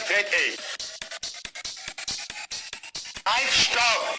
trete ich. Halt, stopp!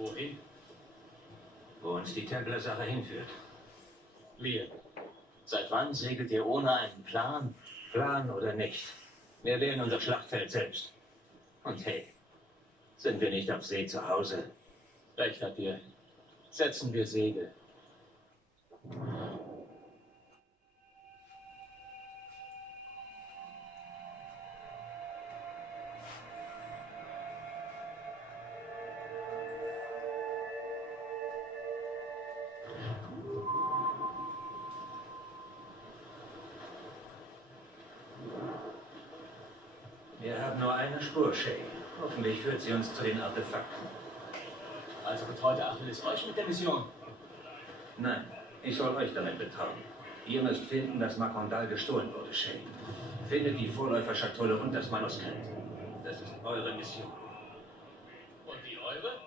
Wohin? Wo uns die Templer-Sache hinführt. Wir. Seit wann segelt ihr ohne einen Plan? Plan oder nicht. Wir wählen unser Schlachtfeld selbst. Und hey, sind wir nicht auf See zu Hause? Recht habt ihr. Setzen wir Segel. Wir haben nur eine Spur, Shay. Hoffentlich führt sie uns zu den Artefakten. Also betreute Achilles euch mit der Mission? Nein, ich soll euch damit betrauen. Ihr müsst finden, dass Makondal gestohlen wurde, Shay. Findet die Vorläuferschatulle und das Manuskript. Das ist eure Mission. Und die eure?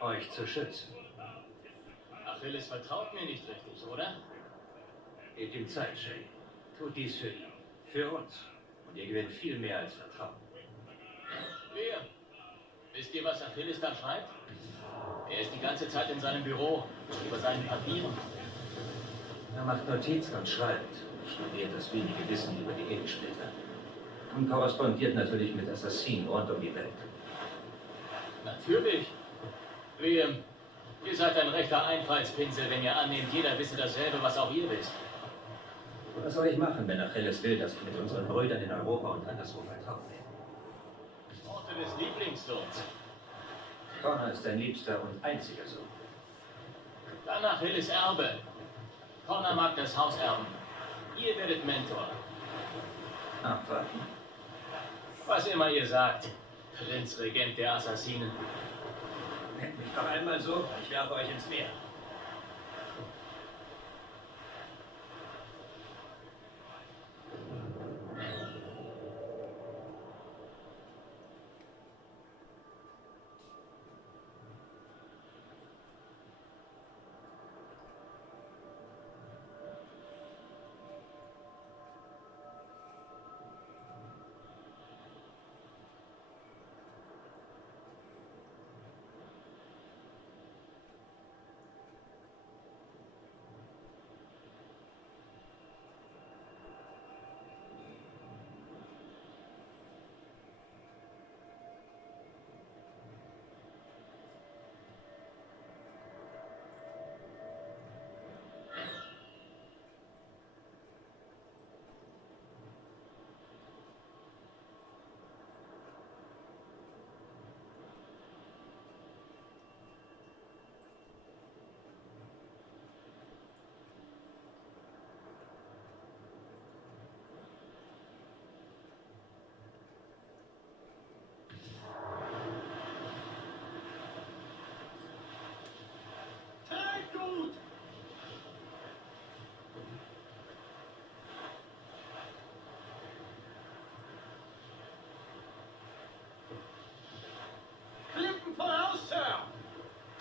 Euch zu schützen. Achilles vertraut mir nicht richtig, oder? Gebt ihm Zeit, Shay. Tut dies für ihn. Für uns. Und ihr gewinnt viel mehr als Vertrauen. Wer? Wisst ihr, was Achilles da schreibt? Er ist die ganze Zeit in seinem Büro, über seinen Papieren. Er macht Notizen und schreibt. Studiert das wenige Wissen über die Edelsplitter. Und korrespondiert natürlich mit Assassinen rund um die Welt. Natürlich. Liam, ihr seid ein rechter Einfallspinsel, wenn ihr annehmt, jeder wisse dasselbe, was auch ihr wisst. Was soll ich machen, wenn Achilles will, dass wir mit unseren Brüdern in Europa und anderswo vertraut werden? Worte des Lieblingssohns. Connor ist dein liebster und einziger Sohn. Dann Achilles Erbe. Connor mag das Haus erben. Ihr werdet Mentor. Abwarten. Was immer ihr sagt. Prinzregent der Assassinen. Nennt mich doch einmal so, ich werfe euch ins Meer.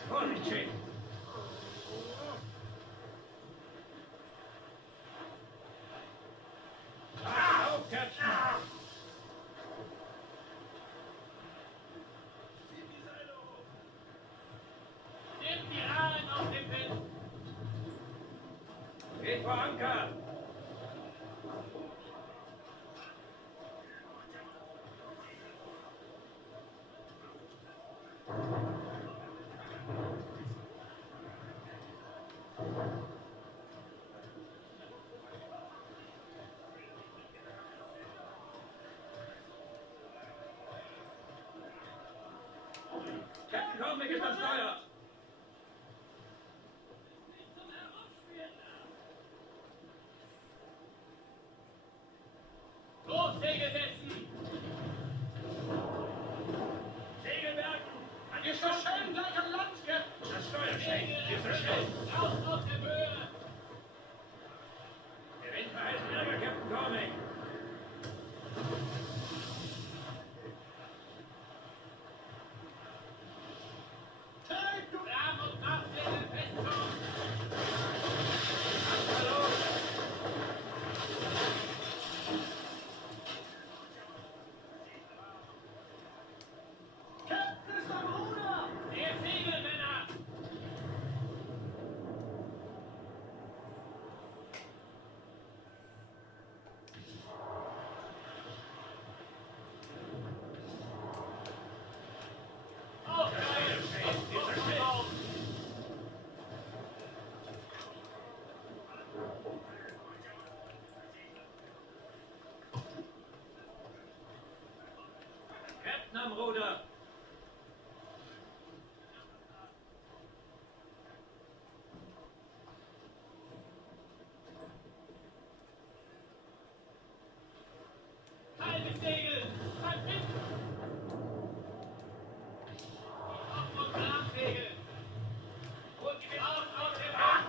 Vorsicht, Shane. Auf, Captain! Nehmt die Aalen auf den Wind! Geht vor Anker! Captain Cormac ist am Steuer! Großsegel setzen! Segel werfen! Ihr steht schön gleich am Land, Captain! Das Steuer, Shane! Wir so schnell! Raus aus der Höhe! Der Wind verheißt Ärger, Captain Cormac! Rahmen und Nachsegel festzog! Captain ist am Ruder! Der Segel, Männer! Auf, Leute! Auf! Captain am Ruder! Halbes Segel! Verpfiffen! Auf und Nachsegel! Holt die raus aus dem Wind!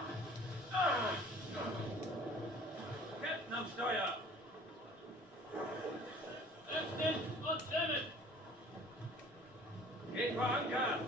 Captain am Steuer! Öffnen und trimmen! Geht vor Anker!